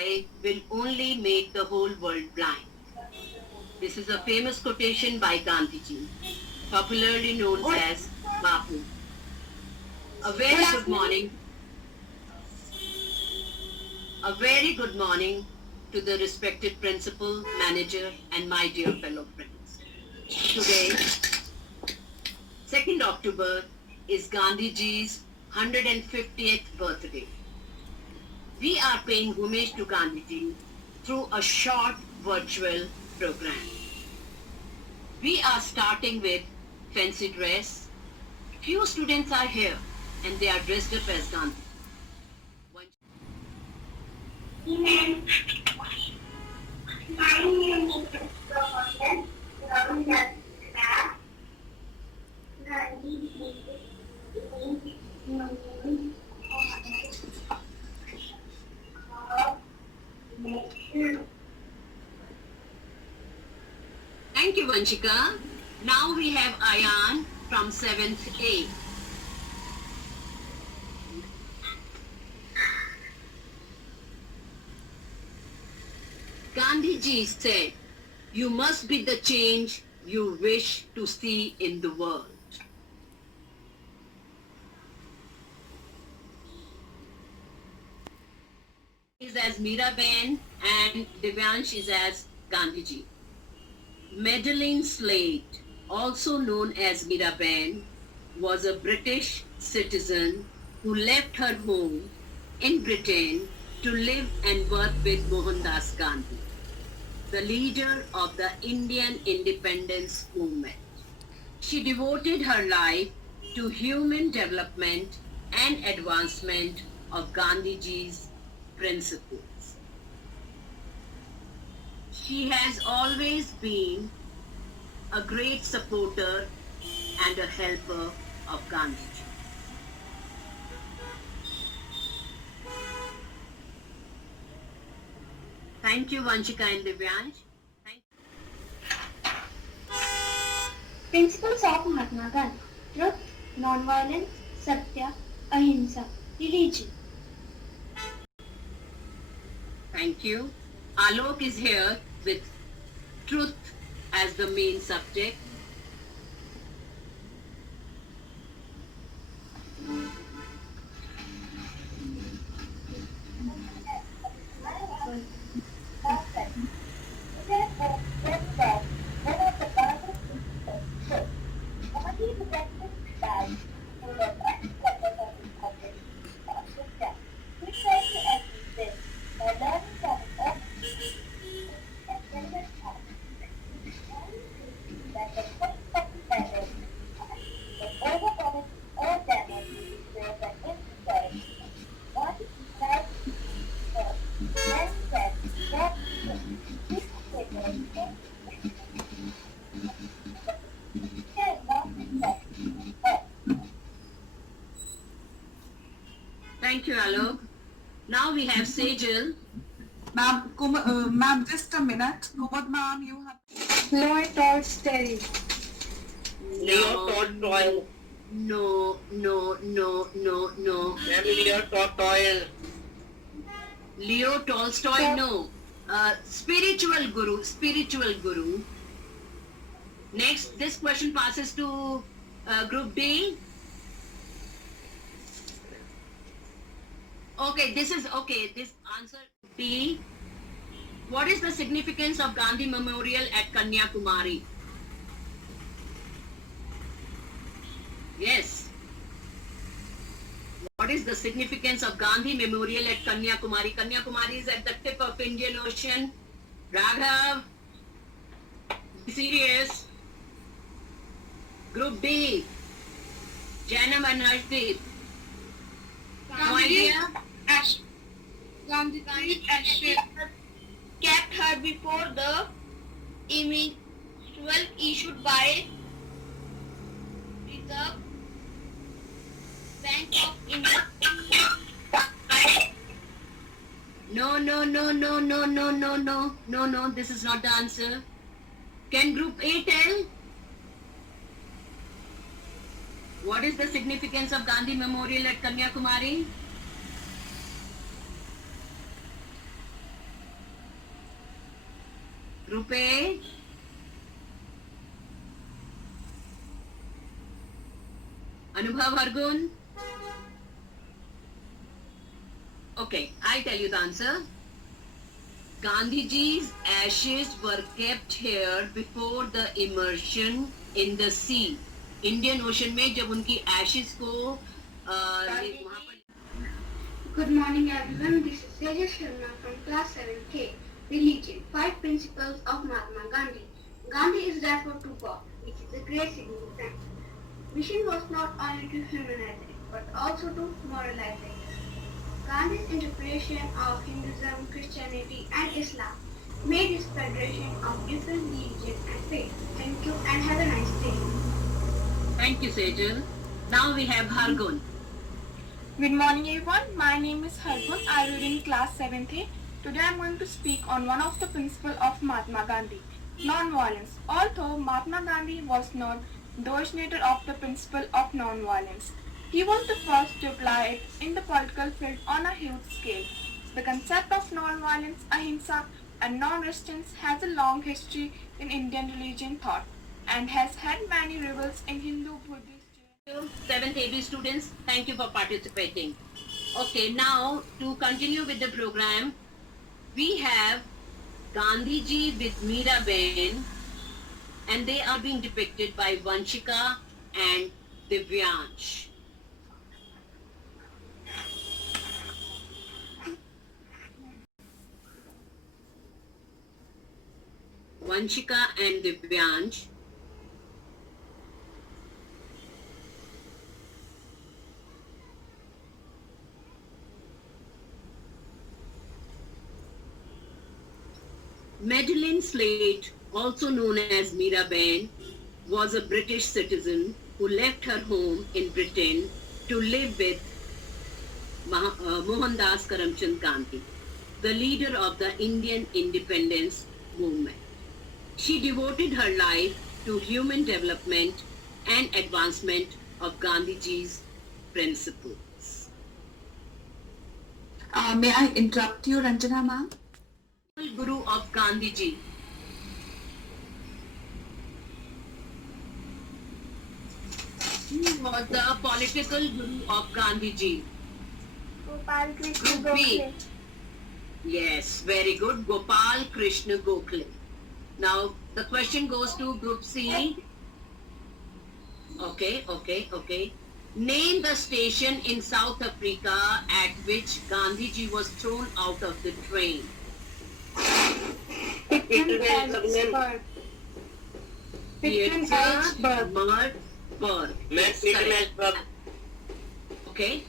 eye will only make the whole world blind. This is a famous quotation by Gandhiji, popularly known as Bapu. A very good morning. A very good morning to the respected principal, manager, and my dear fellow friends. Today, 2nd October, is Gandhiji's 150th birthday. We are paying homage to Gandhiji through a short virtual program. We are starting with fancy dress. Few students are here and they are dressed up as Gandhi. Thank you, Vanshika. Now we have Ayan from 7th A. Gandhiji said, "You must be the change you wish to see in the world." Is as Miraben and Divyansh is as Gandhiji. Madeline Slade, also known as Miraben, was a British citizen who left her home in Britain to live and work with Mohandas Gandhi, the leader of the Indian independence movement. She devoted her life to human development and advancement of Gandhiji's principles. She has always been a great supporter and a helper of Gandhiji. Thank you, Vanshika and Divyansh. Principles of Mahatma Gandhi: truth, non-violence, satya, ahimsa, religion. Thank you. Alok is here with truth as the main subject. Thank you, Alok. Now we have Sejal. Ma'am, just a minute. Kumud ma'am, you have... Leo Tolstoy. Leo Tolstoy. No. Ma'am, Leo Tolstoy. Leo Tolstoy, no. Spiritual guru. Next, this question passes to group D. This answer D. What is the significance of Gandhi Memorial at Kanyakumari? Yes. What is the significance of Gandhi Memorial at Kanyakumari? Kanyakumari is at the tip of Indian Ocean. Raghav, be serious. Group B, Janam and Harshdeep. No idea? Gandhi kept her before the image issued by Reserve Bank of India. No, this is not the answer. Can group A tell? What is the significance of Gandhi Memorial at Kanyakumari? Group A. Anubhav, Hargun. Okay, I tell you the answer. Gandhiji's ashes were kept here before the immersion in the sea. Indian Ocean में जब उनकी ashes को वहाँ पर Good morning everyone, this is Sejal Sharma from class 7K. Religion, 5 principles of Mahatma Gandhi. Gandhi is therefore to God, which is a great significance. Mission was not only to humanize it, but also to moralize it. Gandhi's interpretation of Hinduism, Christianity and Islam made his federation of different religions and faiths. Thank you and have a nice day. Thank you, Sejal. Now we have Hargun. Good morning everyone, my name is Hargun. I read in class 7th A. Today I am going to speak on one of the principles of Mahatma Gandhi, non-violence. Although Mahatma Gandhi was not the originator of the principle of non-violence, he was the first to apply it in the political field on a huge scale. The concept of non-violence, ahimsa and non-resistance has a long history in Indian religion thought and has had many rivals in Hindu, Buddhist, 7th AB students, thank you for participating. Okay, now to continue with the program, we have Gandhiji with Meeraben, and they are being depicted by Vanshika and Divyansh. Vanshika and Divyansh. Madeline Slade, also known as Meeraben, was a British citizen who left her home in Britain to live with Mohandas Karamchand Gandhi, the leader of the Indian independence movement. She devoted her life to human development and advancement of Gandhiji's principles. May I interrupt you, Ranjana ma'am? Guru of Gandhiji. Who was the political guru of Gandhiji? Gopal Krishna Group B. Gokhale. Yes, very good. Gopal Krishna Gokhale. Now the question goes to Group C. Okay. Name the station in South Africa at which Gandhiji was thrown out of the train. Pietermaritzburg. Pietermaritzburg. Pietermaritzburg.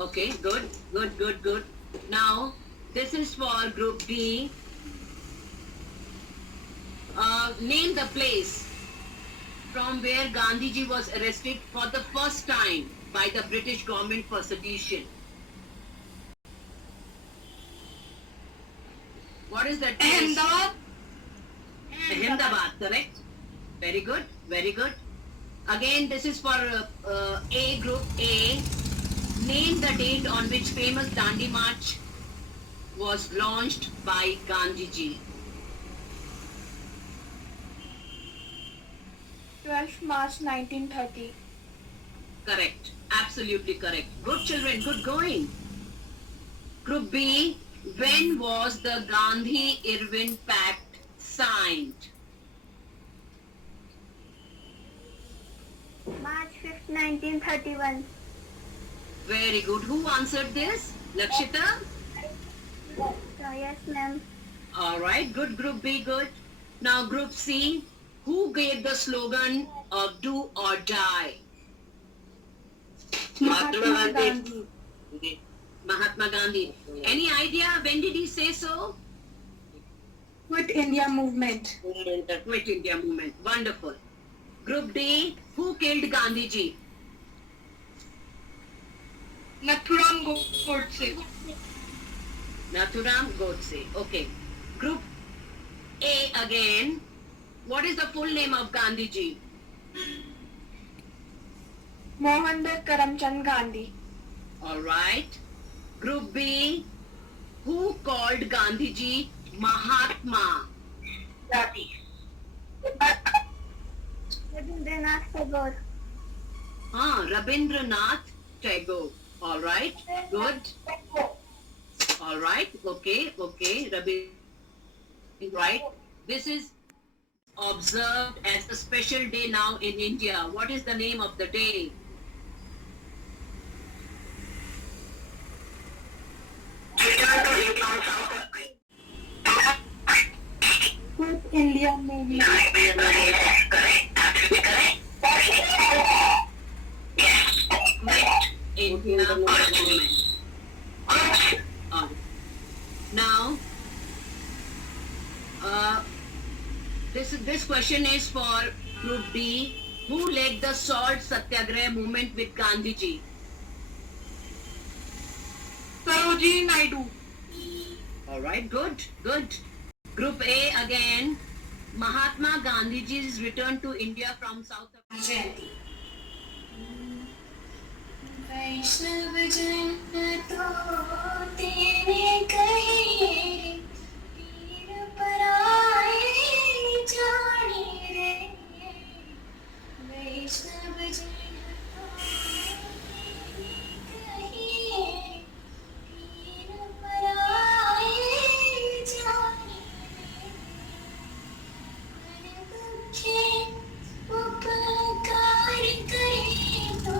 Okay, good. Now, this is for Group D. Name the place from where Gandhiji was arrested for the first time by the British government for sedition. What is that place? Ahmedabad, correct? Very good. Again, this is for A, Group A. Name the date on which famous Dandi March was launched by Gandhiji. 12th March 1930. Correct. Absolutely correct. Good children, good going. Group B. When was the Gandhi-Irwin Pact signed? March 5th, 1931. Very good. Who answered this? Lakshita? Yes, ma'am. All right. Good. Group B. Good. Now Group C. Who gave the slogan of do or die? Mahatma Gandhi. Mahatma Gandhi. Any idea when did he say so? Quit India movement. Quit India movement. Wonderful. Group D. Who killed Gandhiji? Nathuram Godse. Nathuram Godse. Okay. Group A again. What is the full name of Gandhiji? Mohandas Karamchand Gandhi. All right. Group B. Who called Gandhiji Mahatma? Gandhi. Rabindranath Tagore. Rabindranath Tagore. All right, good. All right, okay. Right. This is observed as a special day now in India. What is the name of the day? Quit India movement. India movement. Now, this question is for Group D. Who led the Salt Satyagraha movement with Gandhiji? Sarojini Naidu. All right, good. Group A again. Mahatma Gandhiji's return to India from South Africa. वैष्णव जन तो तेरे कहे पीर पराए जाने रे वैष्णव जन तो तेरे कहे पीर पराए जाने रे मन दुखे उपकार करे तो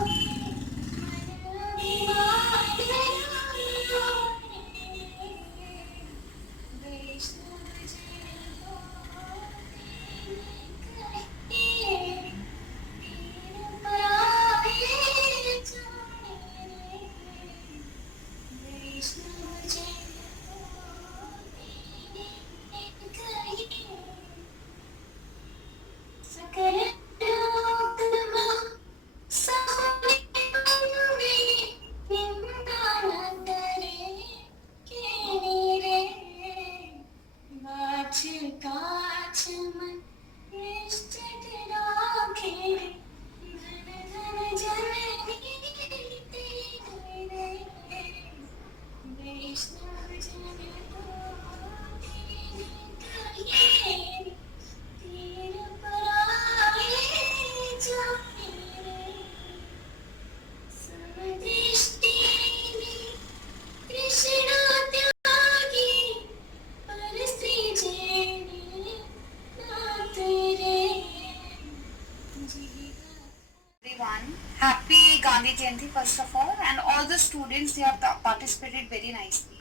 Happy Gandhi Jayanti first of all, and all the students, they have participated very nicely.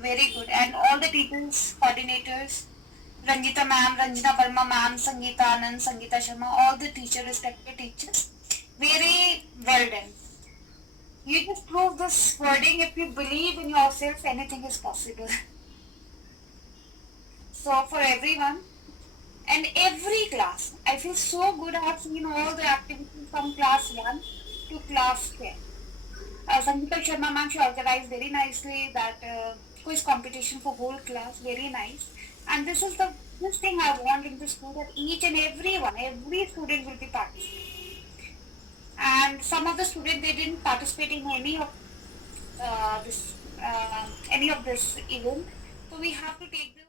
Very good. And all the teachers, coordinators, Ranjita ma'am, Ranjana Verma ma'am, Sangeeta Anand, Sangeeta Sharma, all the teachers, respected teachers, very well done. You just prove this wording, if you believe in yourself, anything is possible. So for everyone, and every class, I feel so good. I have seen all the activities from class 1 to class 10. Sangeeta Sharma ma'am, she organized very nicely that quiz competition for whole class, very nice. And this thing I want in the school, that each and every student will be participating. And some of the students, they didn't participate in any of this event. So we have to take the